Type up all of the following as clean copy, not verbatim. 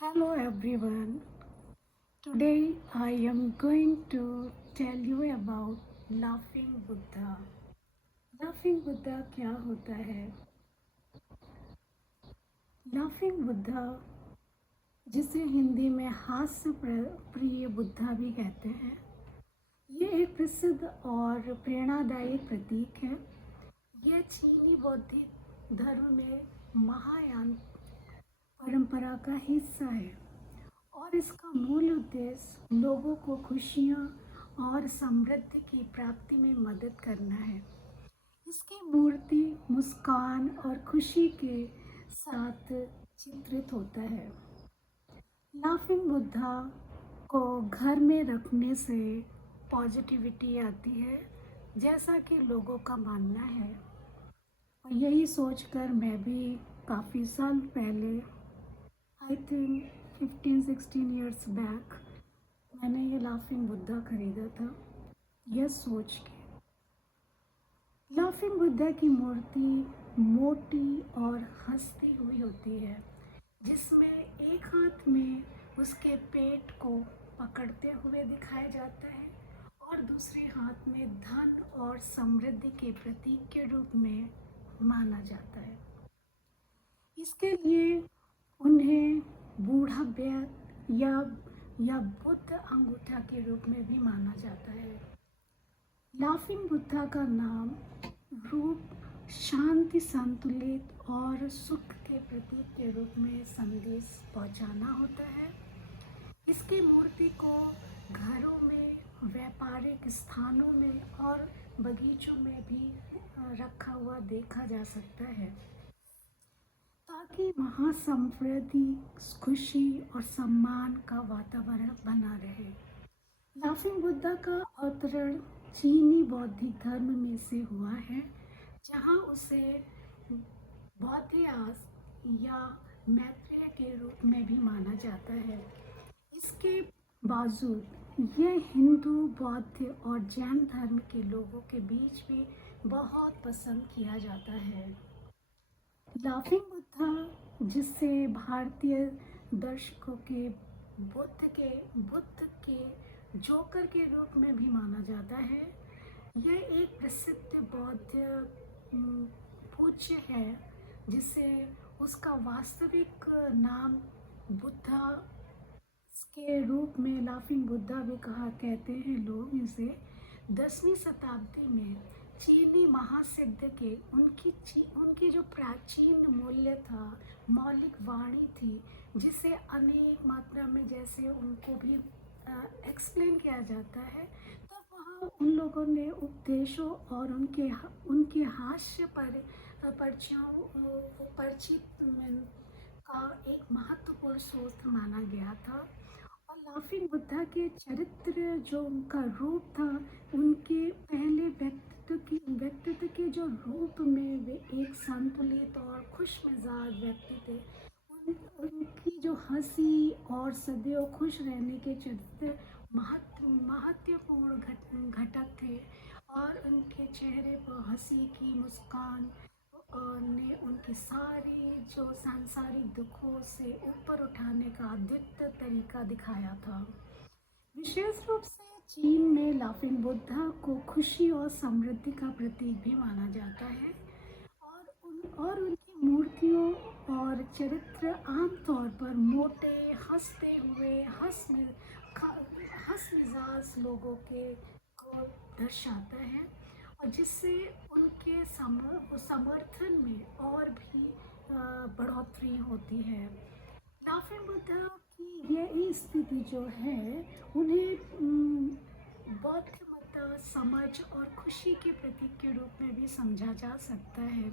Hello everyone. Today I am going to tell you about Laughing Buddha. Laughing Buddha क्या होता है? Laughing Buddha, जिसे हिंदी में हास्य प्रिय बुद्धा भी कहते हैं, ये एक प्रसिद्ध और प्रेरणादायी प्रतीक है। यह चीनी बौद्धिक धर्म में महायान परंपरा का हिस्सा है और इसका मूल उद्देश्य लोगों को खुशियाँ और समृद्धि की प्राप्ति में मदद करना है। इसकी मूर्ति मुस्कान और खुशी के साथ चित्रित होता है। लाफिंग बुद्धा को घर में रखने से पॉजिटिविटी आती है, जैसा कि लोगों का मानना है। और यही सोचकर मैं भी काफ़ी साल पहले, आई थिंक 15-16 ईयर्स बैक, मैंने ये लाफिंग बुद्धा खरीदा था, यह सोच के। लाफिंग बुद्धा की मूर्ति मोटी और हंसती हुई होती है, जिसमें एक हाथ में उसके पेट को पकड़ते हुए दिखाया जाता है और दूसरे हाथ में धन और समृद्धि के प्रतीक के रूप में माना जाता है। इसके लिए उन्हें बूढ़ा वैद्य या बुद्ध अंगूठा के रूप में भी माना जाता है। लाफिंग बुद्धा का नाम रूप शांति, संतुलित और सुख के प्रतीक के रूप में संदेश पहुंचाना होता है। इसकी मूर्ति को घरों में, व्यापारिक स्थानों में और बगीचों में भी रखा हुआ देखा जा सकता है, ताकि वहाँ समृद्धि, खुशी और सम्मान का वातावरण बना रहे। लाफिंग बुद्धा का अवतरण चीनी बौद्धिक धर्म में से हुआ है, जहाँ उसे बौद्धियास या मैत्रेय के रूप में भी माना जाता है। इसके बावजूद यह हिंदू, बौद्ध और जैन धर्म के लोगों के बीच भी बहुत पसंद किया जाता है। लाफिंग बुद्धा, जिसे भारतीय दर्शकों के बुद्ध के जोकर के रूप में भी माना जाता है, यह एक प्रसिद्ध बौद्ध पूज्य है, जिसे उसका वास्तविक नाम बुद्धा के रूप में लाफिंग बुद्धा भी कहते हैं लोग इसे। 10वीं शताब्दी में चीनी महासिद्ध के उनकी जो प्राचीन मूल्य था, मौलिक वाणी थी, जिसे अनेक मात्रा में जैसे उनको भी एक्सप्लेन किया जाता है, तब वहाँ उन लोगों ने उपदेशों और उनके हास्य पर परिचित का एक महत्वपूर्ण स्रोत माना गया था। और लाफिंग बुद्धा के चरित्र, जो उनका रूप था, उनके पहले व्यक्तित्व के जो रूप में वे एक संतुलित और खुश मिजाज व्यक्ति थे, उनकी जो हंसी और सदैव खुश रहने के चरित्र महत्वपूर्ण घटक थे। और उनके चेहरे पर हंसी की मुस्कान ने उनके सारे जो सांसारिक दुखों से ऊपर उठाने का अद्वितीय तरीका दिखाया था। विशेष रूप से चीन में लाफिंग बुद्धा को खुशी और समृद्धि का प्रतीक भी माना जाता है और उनकी मूर्तियों और चरित्र आमतौर पर मोटे, हंसते हुए, हंस मिजाज लोगों को दर्शाता है, और जिससे उनके समर्थन में और भी बढ़ोतरी होती है। लाफिंग बुद्धा की यह स्थिति जो है, उन्हें बौद्ध मत, समझ और खुशी के प्रतीक के रूप में भी समझा जा सकता है,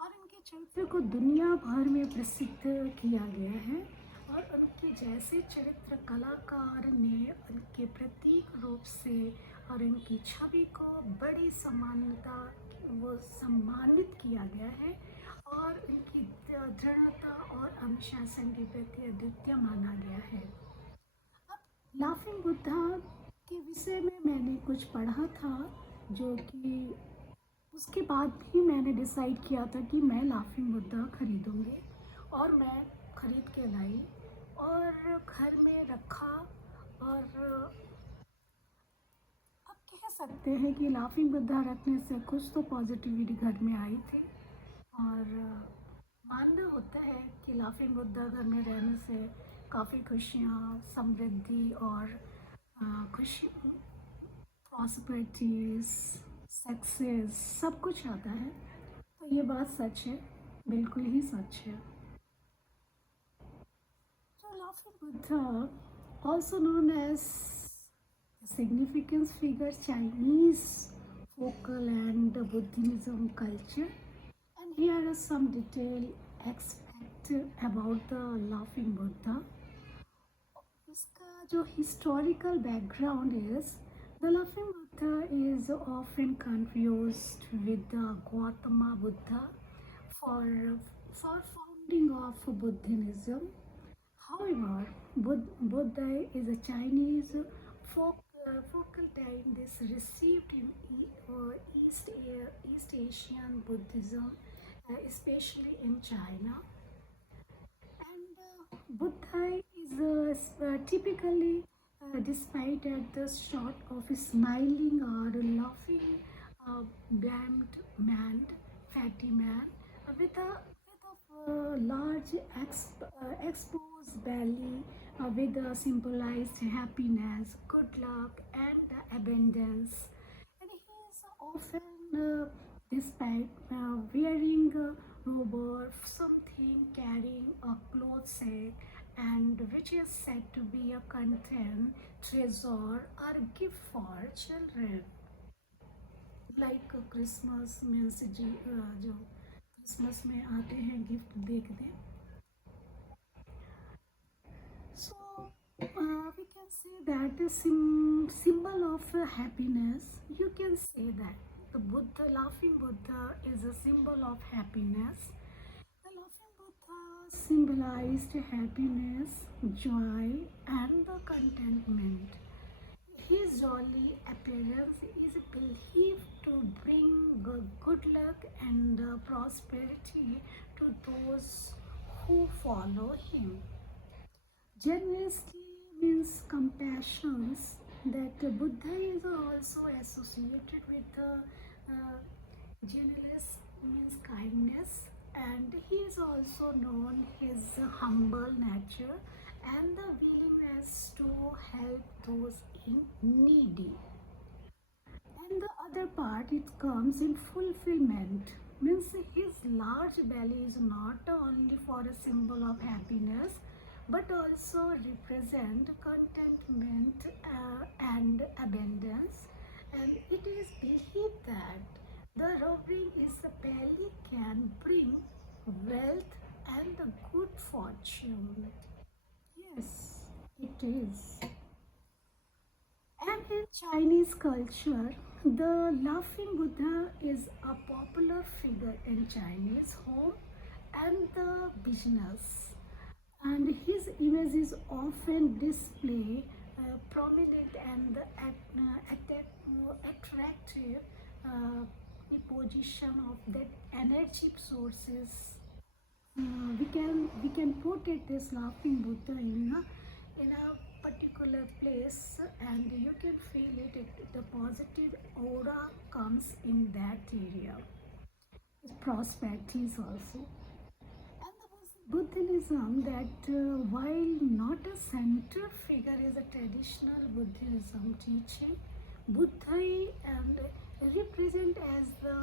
और उनके चरित्र को दुनिया भर में प्रसिद्ध किया गया है। और उनके जैसे चरित्र कलाकार ने उनके प्रतीक रूप से और उनकी छवि को बड़ी सम्मानित किया गया है, और उनकी दृढ़ता और अनुशासन के प्रति अद्वितीय माना गया है। अब लाफिंग बुद्धा के विषय में मैंने कुछ पढ़ा था, जो कि उसके बाद भी मैंने डिसाइड किया था कि मैं लाफिंग बुद्धा खरीदूँगी, और मैं खरीद के लाई। और घर में रखा। और आप कह सकते हैं कि लाफिंग बुद्धा रखने से कुछ तो पॉजिटिविटी घर में आई थी। और मानना होता है कि लाफिंग बुद्धा घर में रहने से काफ़ी खुशियाँ, समृद्धि और खुशी, प्रॉस्पेरिटीज, सक्सेस सब कुछ आता है। तो ये बात सच है, बिल्कुल ही सच है। So laughing Buddha, also known as a significant figure Chinese focal and Buddhism culture. And here are some detailed aspect about the laughing Buddha. इसका जो historical background is, the laughing Buddha is often confused with the Gautama Buddha for for founding of Buddhism. However, Buddha is a Chinese focal time this received in East Asian Buddhism, especially in China. And Buddha is typically despite at the shot of a smiling or laughing, bland man, fatty man with a large exposed belly, with a symbolized happiness, good luck, and abundance. And he is often despite wearing a robe or something, carrying a cloth sack, and which is said to be a content treasure or gift for children. Like Christmas means जो Christmas में आते हैं gift देखते। सो we can say that the symbol of happiness. You can say that the Buddha, laughing Buddha, is a symbol of happiness. The laughing Buddha symbolized happiness, joy, and the contentment. His jolly appearance is believed to bring good luck and prosperity to those who follow him. Generosity means compassion, that Buddha is also associated with generous means kindness, and he is also known his humble nature and the willingness to help those in needy. And the other part, it comes in fulfillment, means his large belly is not only for a symbol of happiness but also represent contentment and abundance. And it is believed that the rubbing his belly can bring wealth and good fortune. Yes, it is. And in Chinese culture, the laughing Buddha is a popular figure in Chinese home and the business. And his image is often displayed prominent and attractive position of that energy sources. We can put it this laughing Buddha in a particular place, and you can feel the positive aura comes in that area. Prosperity also. And the Buddhism, that while not a central figure is a traditional Buddhism teaching, Buddha and represent as the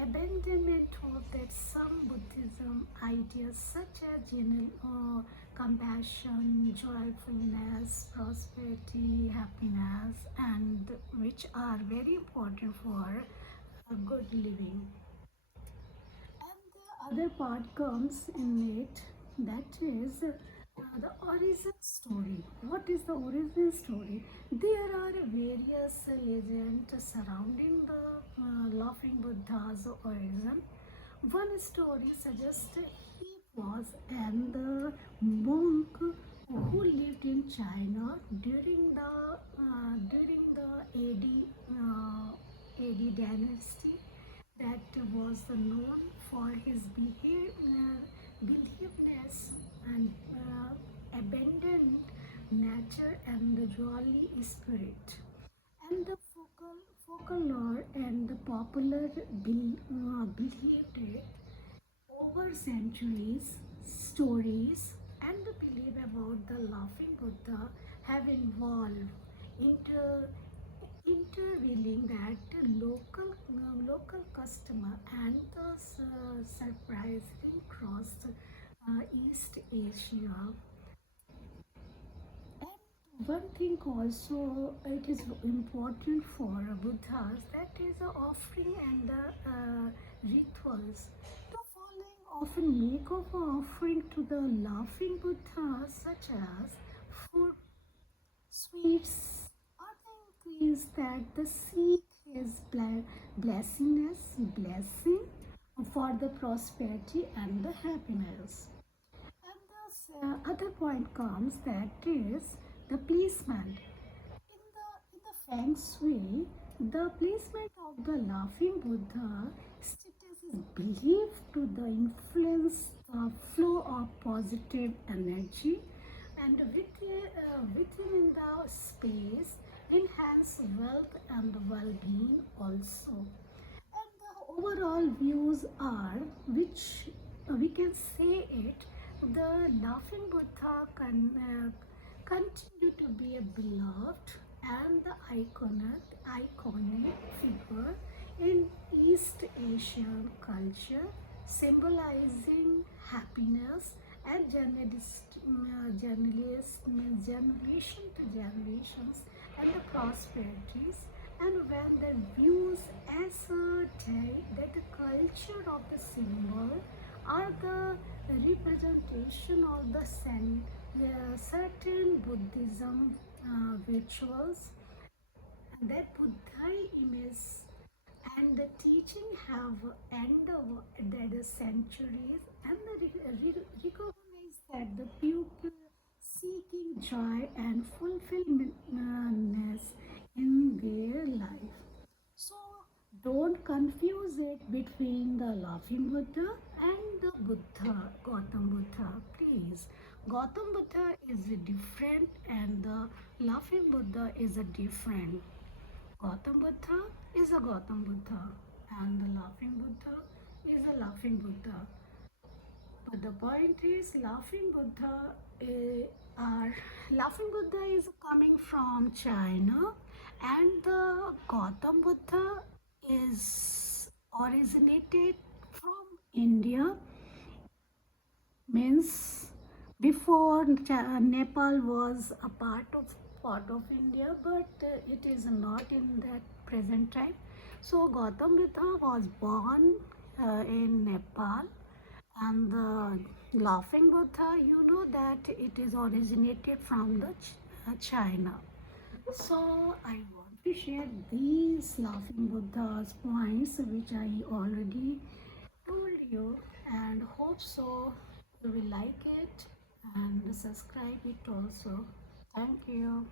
abandonment of that some Buddhism ideas such as compassion, joyfulness, prosperity, happiness, and which are very important for a good living. And the other part comes in it, that is the origin story. What is the origin story? There are various legends surrounding the laughing Buddha's origin. One story suggests he was an monk who lived in China during the AD dynasty, that was known for his believeness and nature and the jolly spirit. And the folklore and the popular believed it over centuries, stories and the belief about the laughing Buddha have evolved into intervening that local customer and the surprising cross East Asia. And one thing also it is important for Buddhas, that is the offering and the rituals. The following often make of an offering to the laughing Buddha, such as food, sweets, or the increase that the seek his blessing for the prosperity and the happiness. And the other point comes, that is the placement. In the Feng Shui, the placement of the laughing Buddha status is believed to the influence the flow of positive energy and within the space enhance wealth and well-being also. And the overall views are, which we can say it, the laughing Buddha continue to be a beloved and the iconic figure in East Asian culture, symbolizing happiness and generation to generations and the prosperities. And when the views ascertain that the culture of the symbol are the representation of the certain Buddhism rituals, and that Buddha image and the teaching have ended the centuries, and recognize that the people seeking joy and fulfillment in their life. So don't confuse it between the laughing Buddha and the Buddha, Gautam Buddha, please. Gautam Buddha is different and the laughing Buddha is a different. Gautam Buddha is a Gautam Buddha and the laughing Buddha is a laughing Buddha. But the point is, laughing Buddha is coming from China, and the Gautam Buddha is originated from India. Means before Nepal was a part of India, but it is not in that present time. So Gautam Buddha was born in Nepal, and the laughing Buddha, you know that it is originated from the China. So I want to share these laughing Buddha's points, which I already told you, and hope so you will like it and subscribe it also. Thank you.